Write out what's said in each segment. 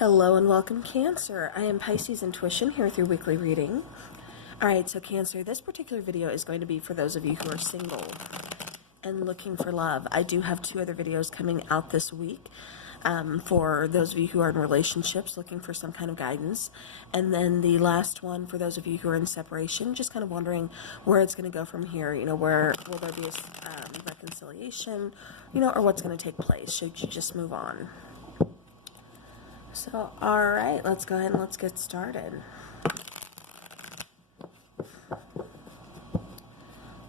Hello and welcome, Cancer. I am Piscesintuition here with your weekly reading. Alright, so Cancer, this particular video is going to be for those of you who are single and looking for love. I do have two other videos coming out this week for those of you who are in relationships looking for some kind of guidance. And then the last one for those of you who are in separation, just kind of wondering where it's going to go from here. You know, where will there be a reconciliation, or what's going to take place? Should you just move on? So, alright, let's go ahead and let's get started.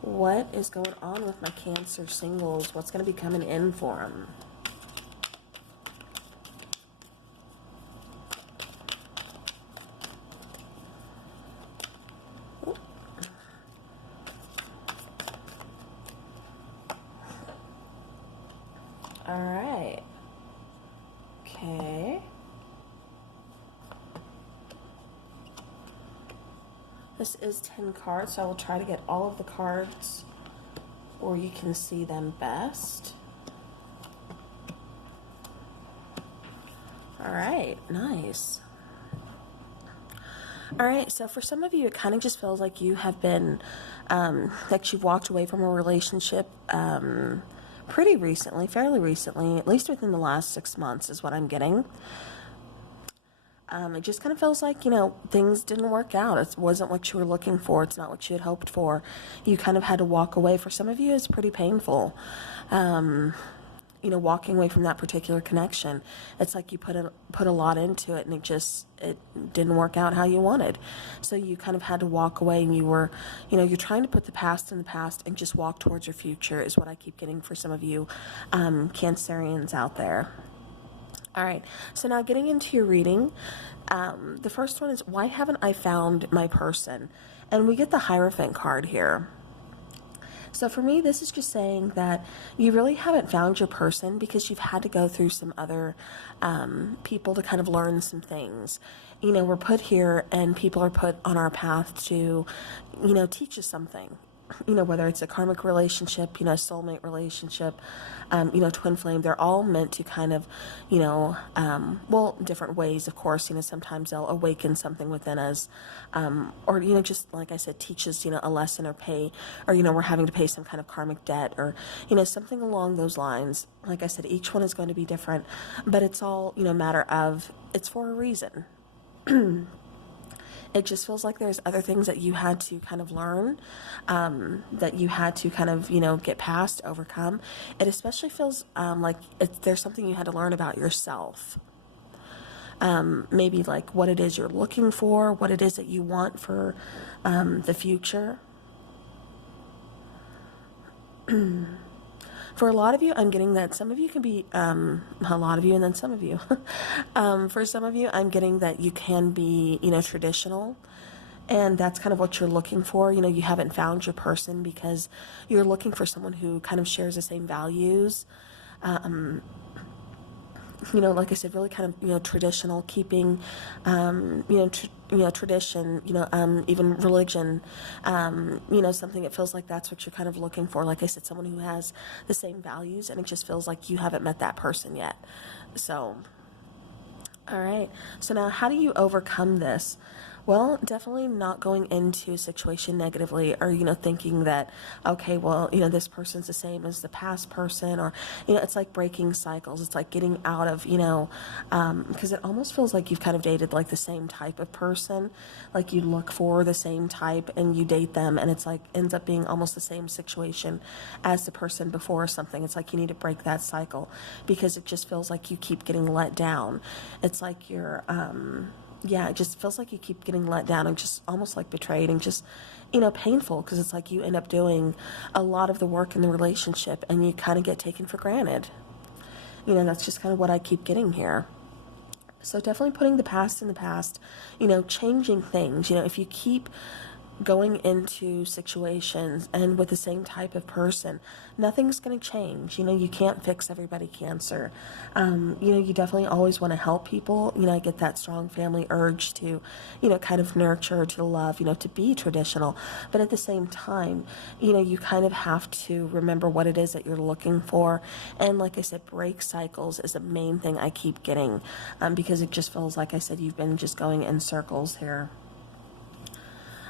What is going on with my Cancer singles? What's going to be coming in for them? Alright. Okay. This is 10 cards, so I will try to get all of the cards where you can see them best. Alright, nice. Alright, so for some of you, it kind of just feels like you have been, like you've walked away from a relationship pretty recently, fairly recently, at least within the last 6 months is what I'm getting. It just kind of feels like, things didn't work out. It wasn't what you were looking for. It's not what you had hoped for. You kind of had to walk away. For some of you, it's pretty painful. Walking away from that particular connection. It's like you put a lot into it, and it didn't work out how you wanted. So you kind of had to walk away, and you were, you're trying to put the past in the past and just walk towards your future is what I keep getting for some of you Cancerians out there. All right, so now getting into your reading, the first one is, why haven't I found my person? And we get the Hierophant card here. So for me, this is just saying that you really haven't found your person because you've had to go through some other people to kind of learn some things. We're put here and people are put on our path to, teach us something. Whether it's a karmic relationship, soulmate relationship, twin flame, they're all meant to kind of, different ways, of course. Sometimes they'll awaken something within us, or, just like I said, teach us, a lesson or pay, or, we're having to pay some kind of karmic debt or, something along those lines. Like I said, each one is going to be different, but it's all, matter of, it's for a reason. It just feels like there's other things that you had to kind of learn, that you had to kind of, get past, overcome. It especially feels like there's something you had to learn about yourself. Maybe like what it is you're looking for, what it is that you want for the future. For a lot of you, I'm getting that some of you can be, a lot of you and then some of you. For some of you, I'm getting that you can be, traditional. And that's kind of what you're looking for. You haven't found your person because you're looking for someone who kind of shares the same values. Like I said, really kind of, traditional, keeping, tradition, even religion, something it feels like that's what you're kind of looking for. Like I said, someone who has the same values, and it just feels like you haven't met that person yet. So, all right. So now how do you overcome this? Well, definitely not going into a situation negatively or, thinking that, okay, well, this person's the same as the past person or, it's like breaking cycles. It's like getting out of, because it almost feels like you've kind of dated like the same type of person. Like you look for the same type and you date them and it's like ends up being almost the same situation as the person before or something. It's like you need to break that cycle because it just feels like you keep getting let down. It's like you're, it just feels like you keep getting let down and just almost like betrayed and just, painful because it's like you end up doing a lot of the work in the relationship and you kind of get taken for granted. That's just kind of what I keep getting here. So definitely putting the past in the past, changing things. If you keep going into situations and with the same type of person, nothing's going to change. You know, you can't fix everybody Cancer. You know, you definitely always want to help people. You know, I get that strong family urge to, you know, kind of nurture, to love, you know, to be traditional. But at the same time, you know, you kind of have to remember what it is that you're looking for. And like I said, break cycles is the main thing I keep getting, because it just feels like I said, you've been just going in circles here.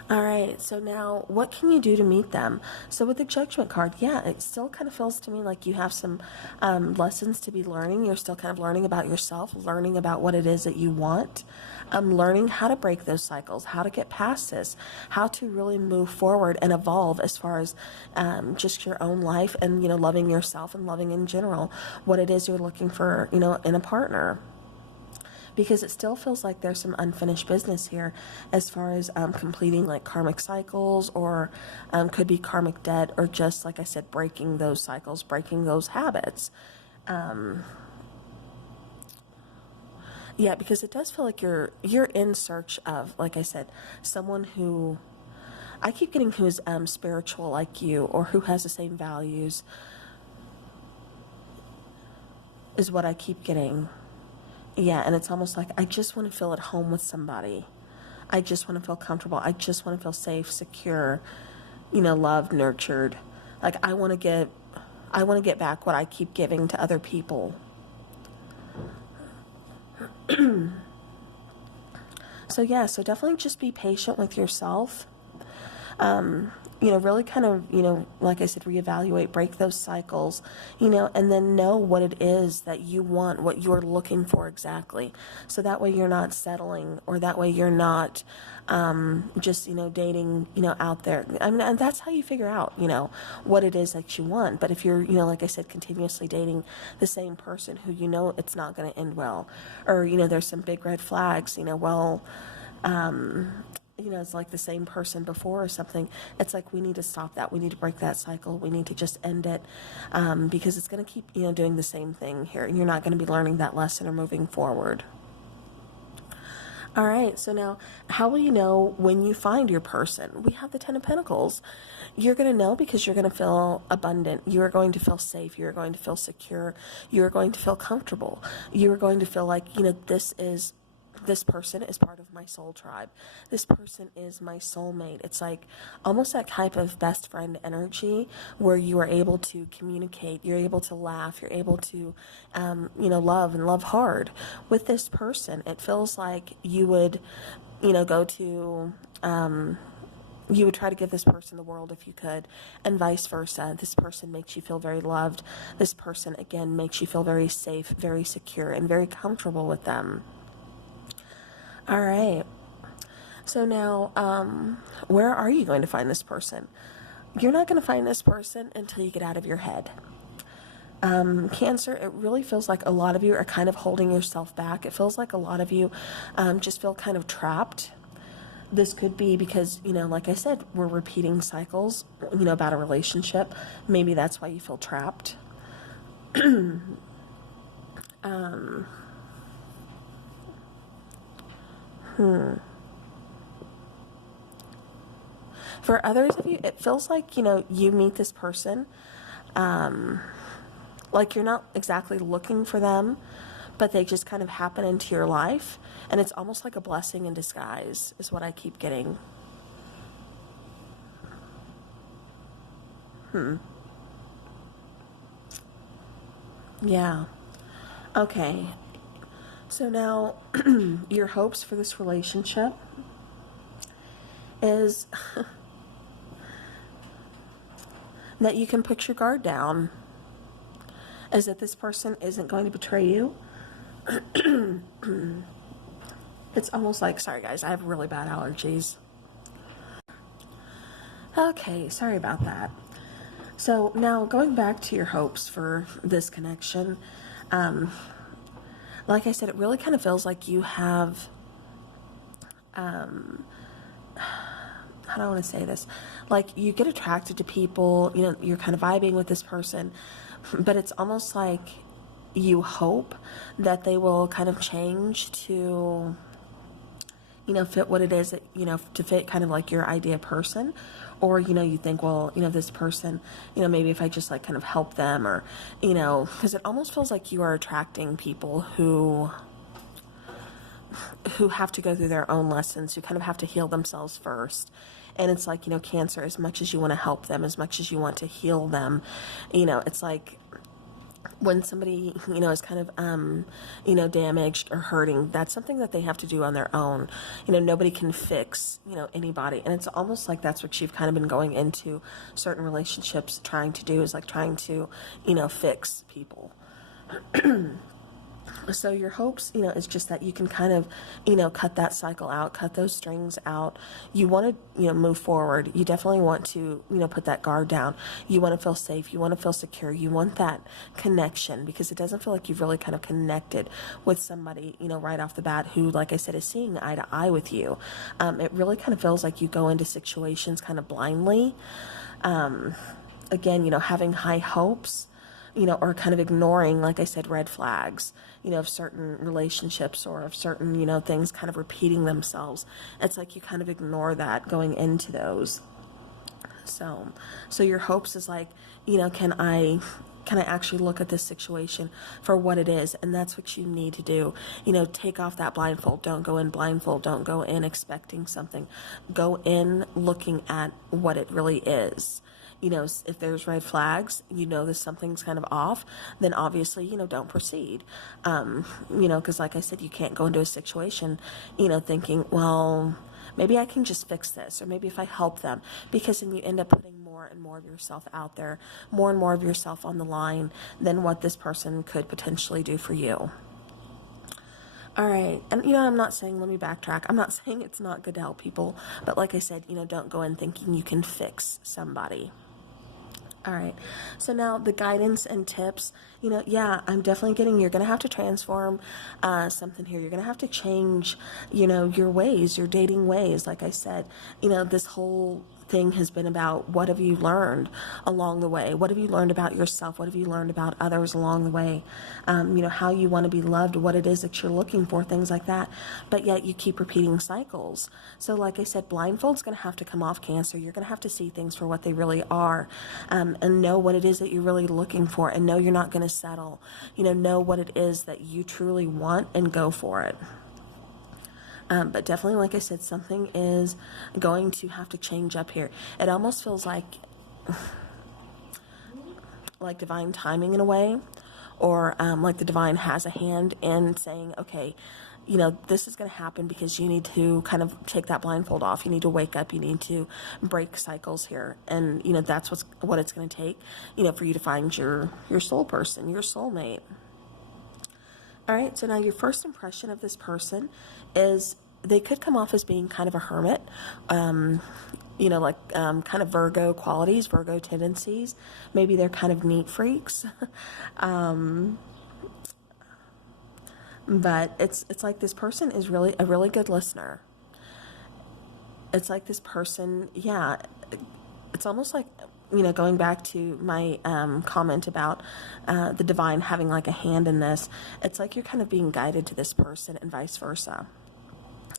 All right, so now what can you do to meet them? So with the Judgment card, yeah, it still kind of feels to me like you have some lessons to be learning. You're still kind of learning about yourself, learning about what it is that you want, learning how to break those cycles, how to get past this, how to really move forward and evolve as far as just your own life and, you know, loving yourself and loving in general, what it is you're looking for, you know, in a partner. Because it still feels like there's some unfinished business here as far as completing like karmic cycles, or could be karmic debt, or just, like I said, breaking those cycles, breaking those habits. Yeah, because it does feel like you're in search of, like I said, someone who, I keep getting who is spiritual like you, or who has the same values, is what I keep getting. Yeah, and it's almost like I just want to feel at home with somebody. I just want to feel comfortable. I just want to feel safe, secure, you know, loved, nurtured. Like I want to get back what I keep giving to other people. So yeah, so definitely just be patient with yourself. You know, really kind of, you know, like I said, reevaluate, break those cycles, you know, and then know what it is that you want, what you're looking for exactly. So that way you're not settling, or that way you're not just, you know, dating, you know, out there. I mean, and that's how you figure out, you know, what it is that you want. But if you're, you know, like I said, continuously dating the same person who you know it's not going to end well, or, you know, there's some big red flags, you know, well, you know, it's like the same person before or something. It's like, we need to stop that. We need to break that cycle. We need to just end it, because it's going to keep, you know, doing the same thing here, and you're not going to be learning that lesson or moving forward. All right, so now, how will you know when you find your person? We have the Ten of Pentacles. You're going to know because you're going to feel abundant. You're going to feel safe. You're going to feel secure. You're going to feel comfortable. You're going to feel like, you know, this person is part of my soul tribe. This person is my soulmate. It's like almost that type of best friend energy where you are able to communicate, you're able to laugh, you're able to, you know, love and love hard. With this person, it feels like you would, you know, go to, you would try to give this person the world if you could, and vice versa. This person makes you feel very loved. This person, again, makes you feel very safe, very secure, and very comfortable with them. All right. So now, where are you going to find this person? You're not going to find this person until you get out of your head. Cancer, it really feels like a lot of you are kind of holding yourself back. It feels like a lot of you just feel kind of trapped. This could be because, you know, like I said, we're repeating cycles, you know, about a relationship. Maybe that's why you feel trapped. For others of you, it feels like, you know, you meet this person, like you're not exactly looking for them, but they just kind of happen into your life, and it's almost like a blessing in disguise is what I keep getting. Yeah. Okay. So now, your hopes for this relationship is that you can put your guard down, is that this person isn't going to betray you. It's almost like, sorry guys, I have really bad allergies. Okay, sorry about that. So now going back to your hopes for this connection, like I said, it really kind of feels like you have, how do I want to say this? Like you get attracted to people, you know, you're kind of vibing with this person, but it's almost like you hope that they will kind of change to, fit what it is that, to fit kind of like your idea person. Or, you think, well, this person, maybe if I just like kind of help them, or, because it almost feels like you are attracting people who have to go through their own lessons, who kind of have to heal themselves first. And it's like, Cancer, as much as you want to help them, as much as you want to heal them, it's like, when somebody, is kind of, damaged or hurting, that's something that they have to do on their own. Nobody can fix, anybody. And it's almost like that's what you've kind of been going into certain relationships trying to do, is like trying to, fix people. So your hopes, is just that you can kind of, cut that cycle out, cut those strings out. You want to, move forward. You definitely want to, put that guard down. You want to feel safe. You want to feel secure. You want that connection, because it doesn't feel like you've really kind of connected with somebody, right off the bat, who, like I said, is seeing eye to eye with you. It really kind of feels like you go into situations kind of blindly. Again, having high hopes, or kind of ignoring, like I said, red flags, of certain relationships, or of certain, things kind of repeating themselves. It's like you kind of ignore that going into those. So your hopes is like, can I actually look at this situation for what it is? And that's what you need to do. Take off that blindfold. Don't go in blindfold. Don't go in expecting something. Go in looking at what it really is. If there's red flags, that something's kind of off, then obviously, don't proceed. Because like I said, you can't go into a situation, thinking, well, maybe I can just fix this, or maybe if I help them, because then you end up putting more and more of yourself out there, more and more of yourself on the line than what this person could potentially do for you. All right. And, I'm not saying, let me backtrack. I'm not saying it's not good to help people, but like I said, don't go in thinking you can fix somebody. All right. So now the guidance and tips, I'm definitely getting, you're going to have to transform something here. You're going to have to change, your ways, your dating ways. Like I said, this whole thing has been about, what have you learned along the way? What have you learned about yourself? What have you learned about others along the way? How you want to be loved, what it is that you're looking for, things like that. But yet you keep repeating cycles. So like I said, blindfold's going to have to come off, Cancer. You're going to have to see things for what they really are, and know what it is that you're really looking for, and know you're not going to settle. Know what it is that you truly want and go for it. But definitely, like I said, something is going to have to change up here. It almost feels like divine timing in a way, or like the divine has a hand in saying, okay, this is going to happen because you need to kind of take that blindfold off. You need to wake up. You need to break cycles here. And, that's what it's going to take, for you to find your soul person, your soulmate. All right, so now your first impression of this person is they could come off as being kind of a hermit, kind of Virgo qualities, Virgo tendencies. Maybe they're kind of neat freaks. But it's like this person is really a really good listener. It's like this person, it's almost like, going back to my comment about the divine having like a hand in this, it's like you're kind of being guided to this person and vice versa.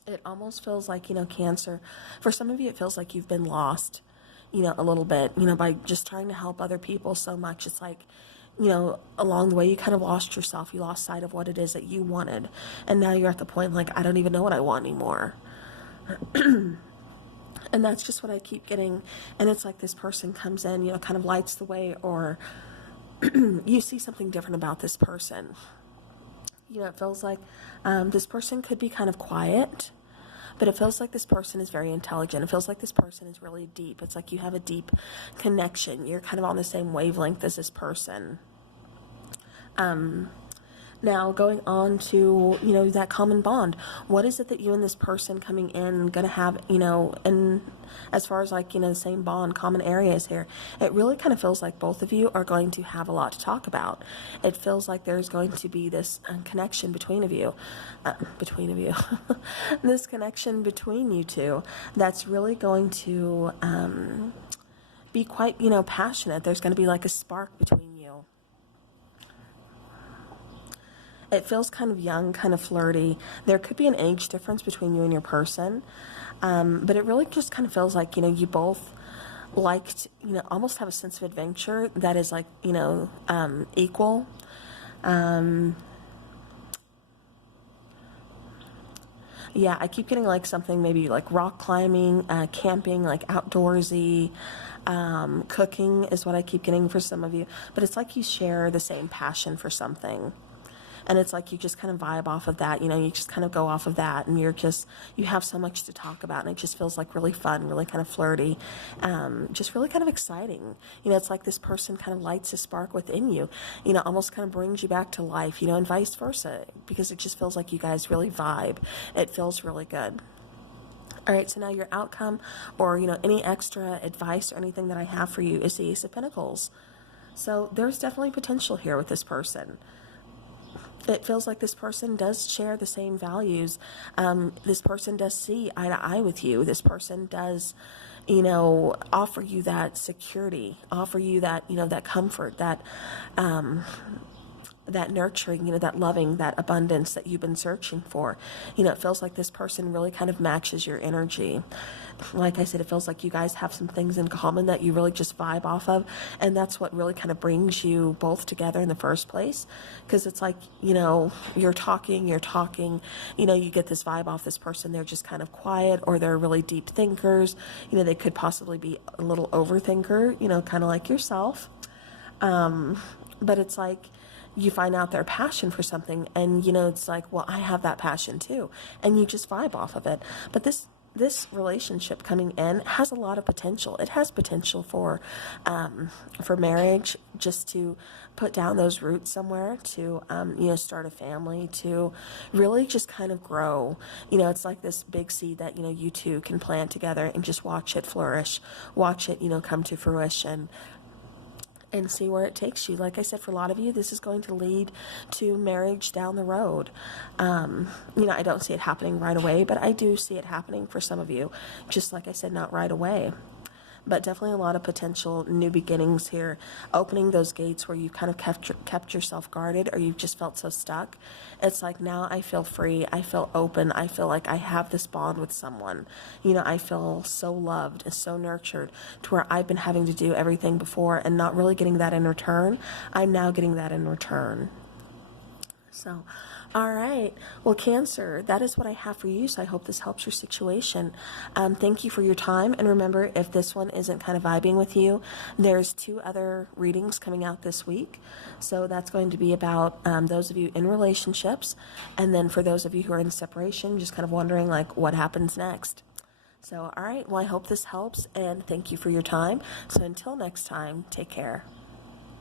It almost feels like, Cancer, for some of you, it feels like you've been lost, a little bit, by just trying to help other people so much. It's like, along the way, you kind of lost yourself. You lost sight of what it is that you wanted. And now you're at the point, like, I don't even know what I want anymore. And that's just what I keep getting. And it's like this person comes in, kind of lights the way, or you see something different about this person. It feels like this person could be kind of quiet, but it feels like this person is very intelligent. It feels like this person is really deep. It's like you have a deep connection. You're kind of on the same wavelength as this person. Now, going on to, that common bond. What is it that you and this person coming in going to have, and as far as like, the same bond, common areas here, it really kind of feels like both of you are going to have a lot to talk about. It feels like there's going to be this connection between you, this connection between you two that's really going to be quite, passionate. There's going to be like a spark between you. It feels kind of young, kind of flirty. There could be an age difference between you and your person, but it really just kind of feels like, you both liked, almost have a sense of adventure that is like, equal. Yeah, I keep getting like something maybe like rock climbing, camping, like outdoorsy, cooking is what I keep getting for some of you. But it's like you share the same passion for something. And it's like you just kind of vibe off of that, you just kind of go off of that, and you have so much to talk about, and it just feels like really fun, really kind of flirty, just really kind of exciting. It's like this person kind of lights a spark within you, almost kind of brings you back to life, and vice versa, because it just feels like you guys really vibe. It feels really good. All right, so now your outcome, or, any extra advice or anything that I have for you is the Ace of Pentacles. So there's definitely potential here with this person. It feels like this person does share the same values. This person does see eye to eye with you. This person does, offer you that security, offer you that, that comfort, that nurturing, that loving, that abundance that you've been searching for. It feels like this person really kind of matches your energy. Like I said, it feels like you guys have some things in common that you really just vibe off of, and that's what really kind of brings you both together in the first place, because it's like, you're talking, you get this vibe off this person. They're just kind of quiet, or they're really deep thinkers. They could possibly be a little overthinker, kind of like yourself. But it's like, you find out their passion for something, and it's like, well, I have that passion too, and you just vibe off of it. But this relationship coming in has a lot of potential. It has potential for marriage, just to put down those roots somewhere, to start a family, to really just kind of grow. It's like this big seed that you two can plant together and just watch it flourish, watch it come to fruition, and see where it takes you. Like I said, for a lot of you, this is going to lead to marriage down the road. I don't see it happening right away, but I do see it happening for some of you. Just like I said, not right away, but definitely a lot of potential new beginnings here, opening those gates where you kind of kept yourself guarded, or you've just felt so stuck. It's like, now I feel free, I feel open, I feel like I have this bond with someone. I feel so loved and so nurtured, to where I've been having to do everything before and not really getting that in return. I'm now getting that in return. So, all right. Well, Cancer, that is what I have for you. So I hope this helps your situation. Thank you for your time. And remember, if this one isn't kind of vibing with you, there's 2 other readings coming out this week. So that's going to be about those of you in relationships. And then for those of you who are in separation, just kind of wondering like what happens next. So, all right. Well, I hope this helps. And thank you for your time. So until next time, take care.